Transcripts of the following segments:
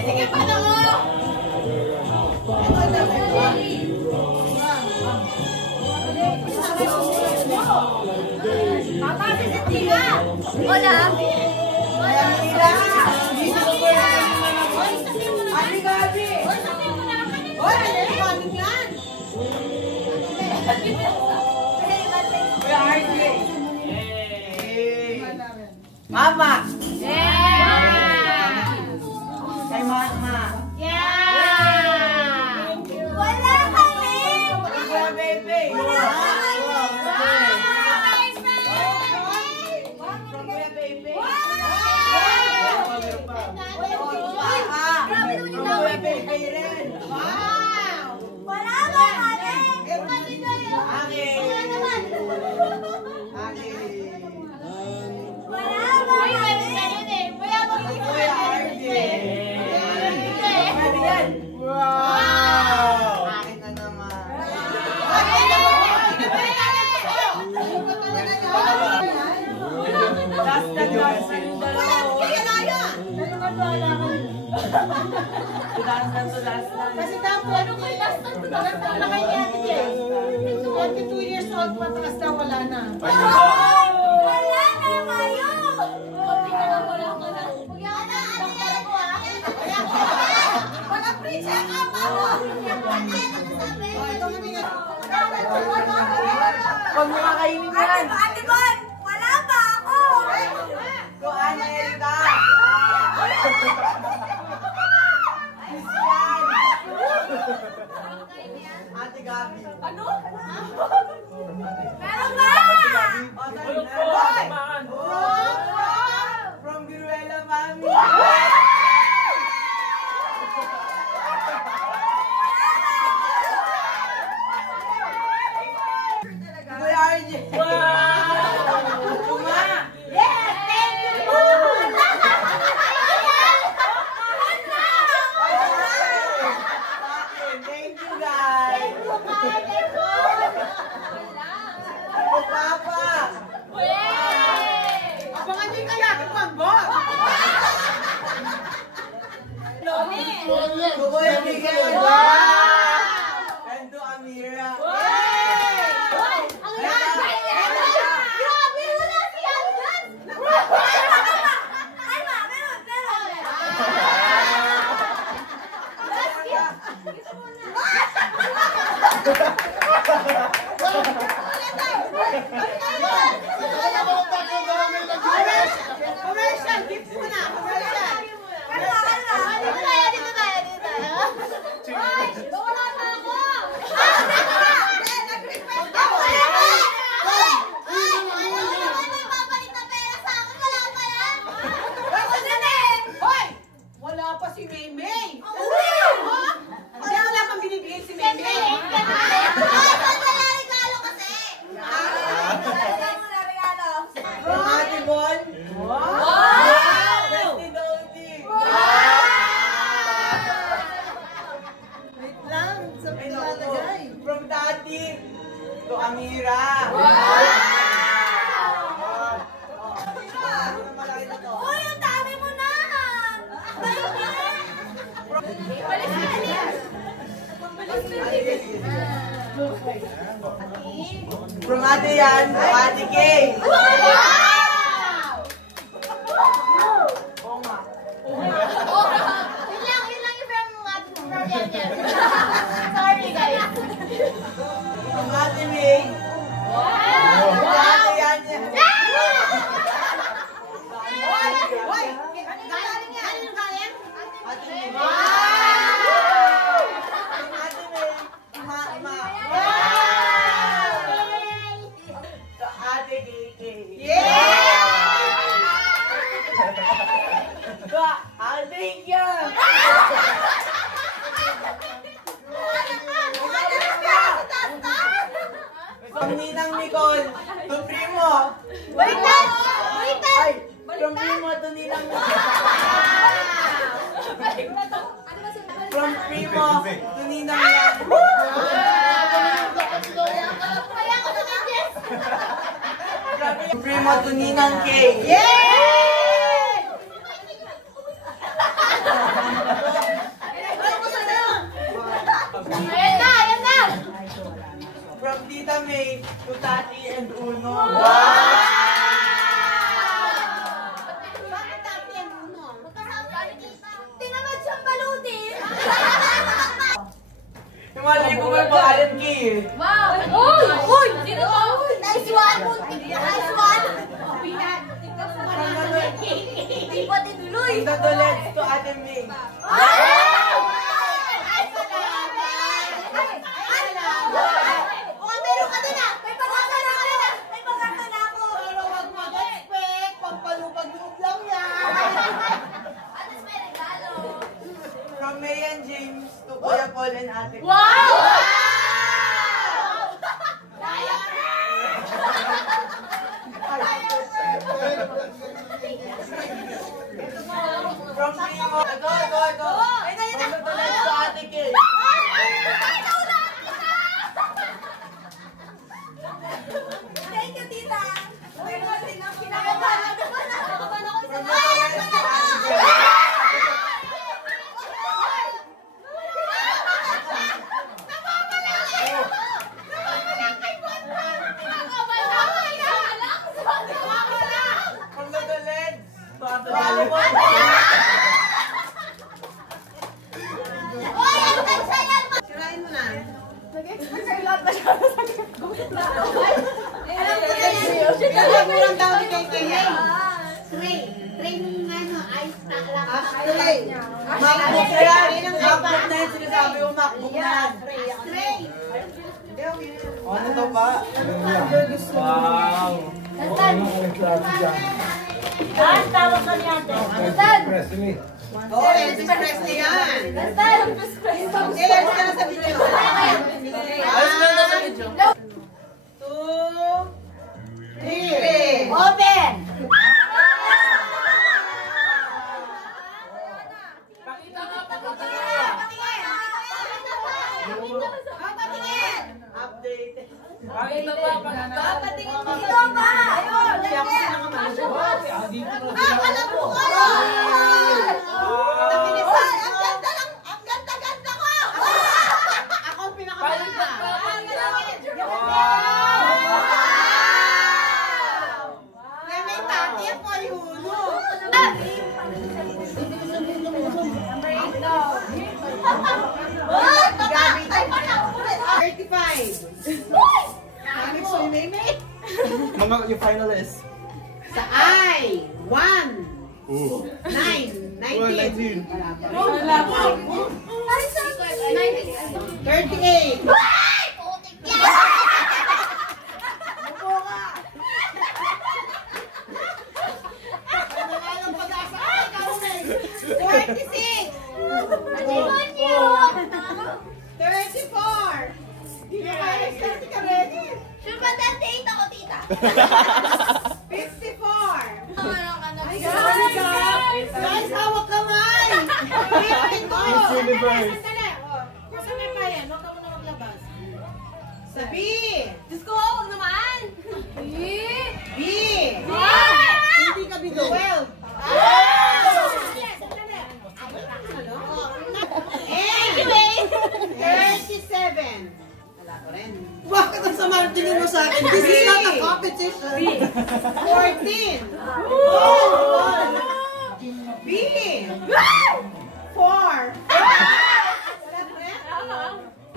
Sige pa na mo! Papa, sisitila! Hola! Hola! Abi, Gabi! Hola! Kanin yan! Mama! Kay Mama! Wala kami! Wala, baby! Wala baby! Wala ba kami? Kasi tapos, ano kayo last time? Last time na kayo yan, Jay. 22 years old, mataas na wala na. Wala na kayo! Wala ka na. Mag-appreciate ka pa mo! Huwag mo kakainin yan. Ate Bon, wala pa ako! Kuana Elda! Ate Gabi. Ano? Meron ba? From Viruela, Mami. Kuya RJ. Uma. Yes, thank you po. Thank you, guys. Papa. Abangan niyo kaya kung mag-bot. Kuya Miguel. Ando Amira. Grabe, wala si Aldan. Ay, ma, meron. Commercial, gift mo na. Commercial. Dito tayo. Ay, wala na ako. Nag-request ako. May babalik na pera sa akin. Wala pa yan. Hoy, wala pa si Maymay. Kasi wala pang binibigay si Maymay. Ate Bon. Wow! Bestie Dolty. Wait lang. Sa pinalagay. From Tati to Amira. Wow! Uy, ang dami mo na! From Ate Yan to Ate Kay. Sorry guys. Ate May. Wow! Ate Yan. Hoy! Galing yan. Ano galing? Ate May. Wow! Ate May. Ma. So Ate Kiki. Yeah! So Ate Yan. From Ninang Nicole to Primo. Wait lang! Ay, from Primo to Ninang Nicole. From Primo to Ninang Nicole. mo tuninang K. Yay! Ayan na, ayan na! From Tita May to Tati and Uno. Bakit dati ang uno? Tinamad siyang balutin. Yung mali ko may pangalan K eh. Wow! Uy! Uy! Sino to? Nice one! Nice one! Hindi pa tinuloy. From the Dolets to Ate May. Meron ka din ah! May pag-asa na ako! May pag-asa na ako! Pero wag mag-expect, pampalupag-loob lang yan. Atas may regalo. From May and James to Kuya Paul and Ate. Wow! From Primo. Ito. From the Dolets to Ate K. Thank you, tita! Kinakabahan ako. Kinakabahan ako isa na. From the Dolets to Ate Lalo. Sirain mo na. Nag-expert sa'yo lahat na siya. Kaya murang daw ni kay Kaya. Tray nung ano, ice na lang. Ashtray. MacBook na yan. MacBook na yan. Sinasabi mo MacBook na yan. Tray. O, ano to pa? Wow. Tawag ka niya ate. Saan? Oo, Elvis Presley yan. Saan? Eh, alis ka na sa video. Alis na na sa video. 2, 3. Open! Update. Dito ba? Ayun! Alam mo ko! Ang ganda-ganda ko! Ako ang pinakamaganda. Yan may tati at may hulo. Ay, 35. Gamit sa Meme. Mga yung finalist. Sa I, 1, 9, 19. 38. Nangalang pag-asa ka, ikaw na eh. 46. 34. Hindi mo kaya start ka ready. Sure ba 38 ako, tita? 54. Ay, Guys, hawak kamay. Pitin ko. Miss Universe. Sandali. Kasi may pa yan. Huwag ka muna maglabas. Sa B. Diyos ko, huwag naman! B. Hindi ka B12. Anyway! 37. Wala ko rin. Bakit ang sama ng tingin mo sa akin? This is not a competition. 14. B. 4. Wala ko rin?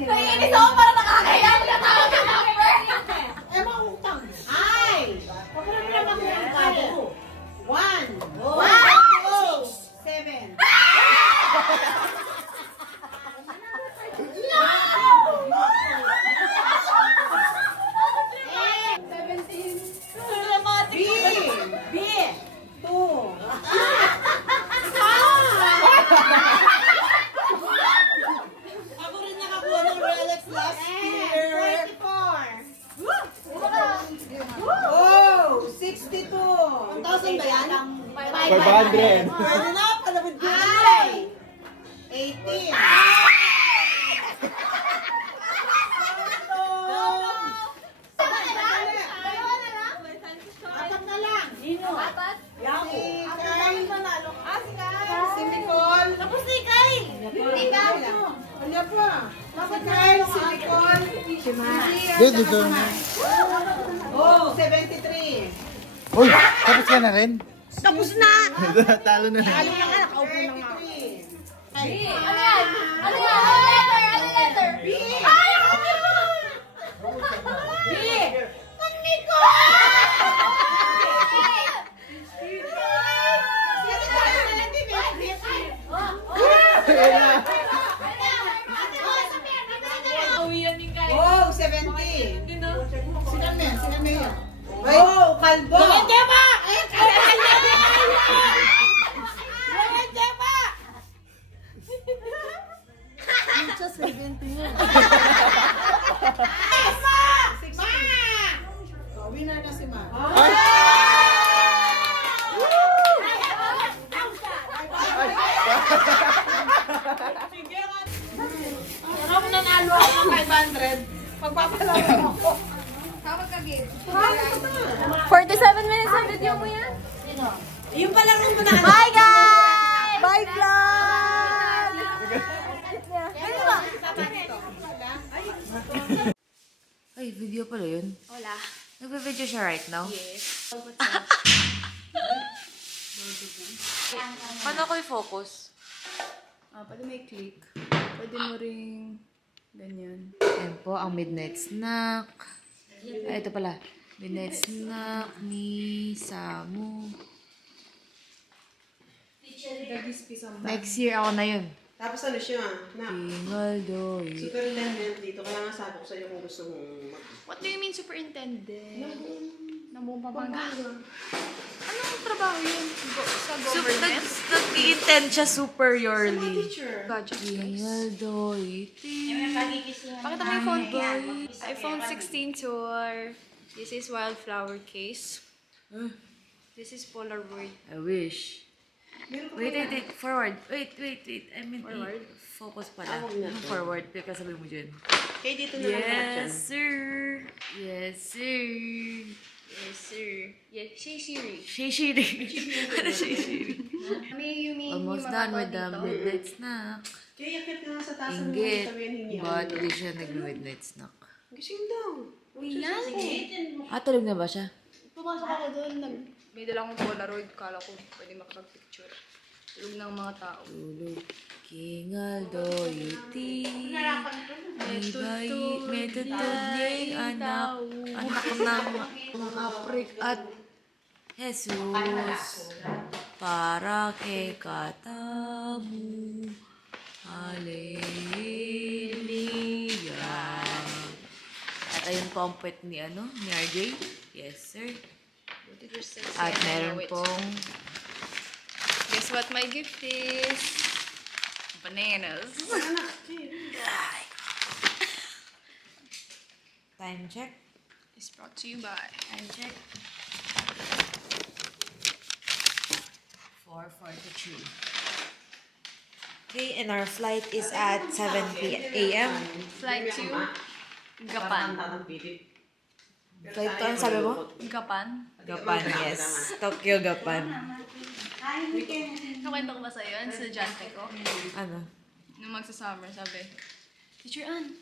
Naiinis ako para nakakaya mo na tawag ka number! Eh, mautang. Ay! Pakulang mo naman kung ang kado. 1. 7. B. 2. Ako rin nakakuha ng Rolex last year. 34. Oh, 62. 1,000 ba yan? 500. Pwede na, palabid ko na. 18. Apat na Bakit Kyle, si Nicole, si Maria, Dito. Oh, 73. Uy, tapos ka na rin? Tapos na! Talo na. Alam na nga, nakaupo na nga. 33. Ano yan? Ano yan? Ano letter? Ano letter? B! Ay! B! Mami ko! Oh, 70. Sinan mo yan. Oh, kalbo! Winner na si Ma. Ako nanalo ako ng 500. Magpapalaro ako. Tawag ka, Gid. 47 minutes ang video mo yan? Yung pala nung ko na. Bye, guys! Bye, vlog! Ay, video pala yun. Hola. Nagpa-video siya right now? Yes. Paano ko i-focus? Pwede may click. Pwede mo ring ganyan. Ayan po, ang midnight snack. Ay, ito pala. Midnight snack ni Samu. Next year ako na yun. Tapos ano siya? Na, Tingaldoy. superintendent dito. Kaya nga sabi ko sa'yo kung gusto mong What do you mean superintendent? Ng buong Pampanga. Anong trabaho yun? Sa government? Nag-i-intend siya superiorly. teacher. Gadget. Tingaldoy. Pakita mo yung phone ko. iPhone 16 tour. This is wildflower case. This is Polaroid. I wish. Wait. Forward. Wait. I mean, Forward? focus pala. Forward. Because sabi mo dyan. Kaya dito na lang lahat yan. Yes, sir. Yes, sir. Yes, sir. Yes, Siri. Shishiri. Ano shishiri? May you mean Almost yung mga done tao with the dito? midnight snack. Kaya yakit ka nga sa taas ng mga Inggit. sabihin hindi But di siya nag-midnight snack. Gising daw. Uy, yan. Tulog na ba siya? Pumasok ako doon. May dalang akong Polaroid. Kala ko pwede makapag-picture. Tulog ng mga tao. Tulog. Kingaldoy. May tutugning anak. Anak ng mga prik at Jesus. Para kay katamu. Hallelujah. At ayun po ang puwet ni RJ. Yes, sir. At meron pong Guess what my gift is? Bananas. time check. It's brought to you by Time check. 4:43. Okay, and our flight is at 7 a.m. Flight to Gapan. Flight to, ano sabi mo? Gapan? Gapan, yes. Tokyo, Gapan. Nakwento ko ba sa'yo yan? Sa estudyante ko? Ano? Nung magsa-summer, sabi, Teacher Ann,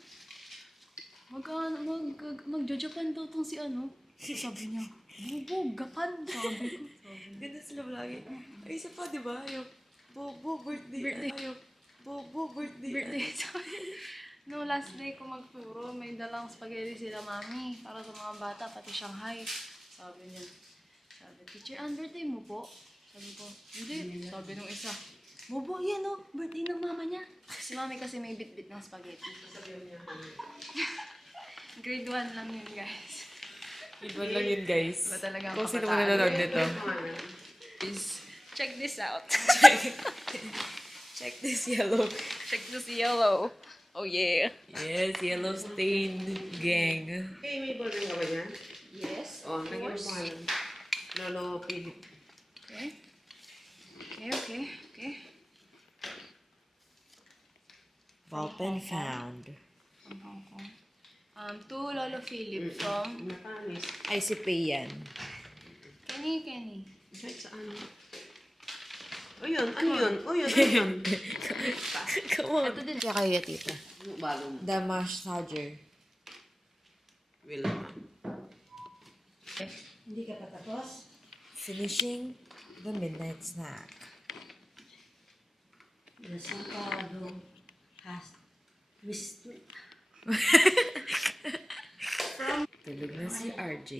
mag-Japan daw tong si ano. Sabi niya, Bobo, Gapan. Sabi ko. Ganda sila lagi. Ay, isa pa, di ba? Yung Bobo birthday. Yung Bobo birthday. Birthday. Sabi, no, last day ko magturo, may dalang spaghetti sila mami para sa mga bata, pati Shanghai. Sabi niya, Teacher Ann, birthday mo po? Sabi ko, hindi. Sabi nung isa, Bobo, yan o, birthday ng mama niya. Si mami kasi may bit-bit ng spaghetti. Grade 1 lang yun, guys. Iba lang yun, guys. Iba talaga ang Kung sino kabataan. mananood nito. Check this out. Check this yellow. Check this yellow. Oh yeah. Yes, yellow stain gang. Okay, may ballroom ka ba yan? Yes. Oh, lagyan mo pa. Lolo, Philip. Okay. Ballpen found. From Hong Kong. To Lolo Philip from Matamis. Ay, si Pei yan. Kenny. Kahit saan. Ayun, ano yun? Ano yun? Come on. Ito din. Kaya kayo, tita. Balong. The massager. Will na. Hindi ka pa tapos? Finishing the midnight snack. Desempado. Tulog na si RJ.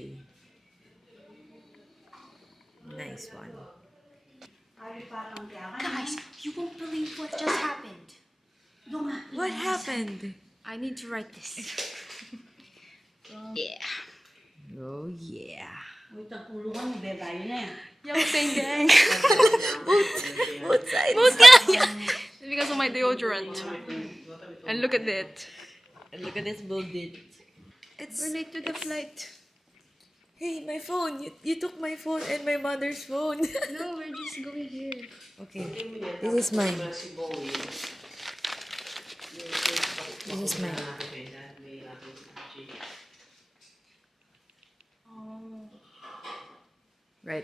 Nice one. Guys, you won't believe what just happened. What happened? I need to write this. Yeah. Oh, yeah. Uy, tagkulungan mo, beba, yun na yan. Yung same gang. Outside. It's because of my deodorant. And look at it. And look at this bullshit. It's... We're late to the flight. Hey, my phone. You took my phone and my mother's phone. No, we're just going here. Okay. This is mine. This is mine. Right.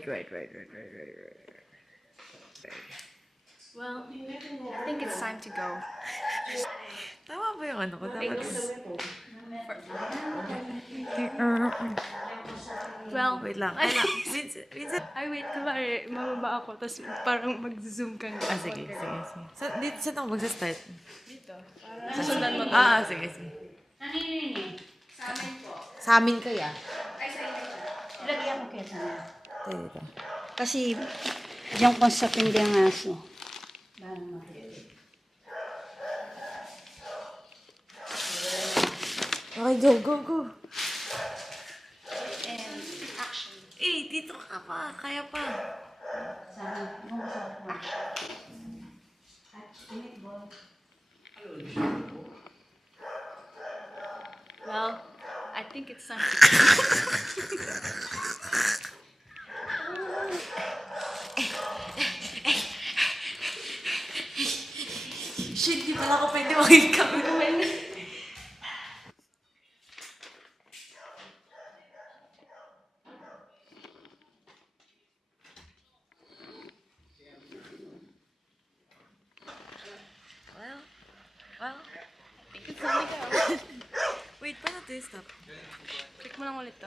Well, I think it's time to go. Tama ba yung ano ko? Dapat Well, wait lang. Minsan. ay wait, kumari, mababa ako, tapos parang mag-zoom ka nga. Sige. Saan ako magsa-start? Dito. Susundan mo to. Sige. Ano yun? Sa amin kaya? Ilagyan ko kaya sana. Dito. Kasi, diyan ko sa pindi ang aso. Parang makikita. Okay, go. And action. Dito ka pa. Kaya pa. Sana, kung masarap mo. At, meatball. Well, I think it's time to go. Shit, di pala ako pwede makikawin. Well, I think it's time to go. wait, paano to stop? Click mo lang ulit to.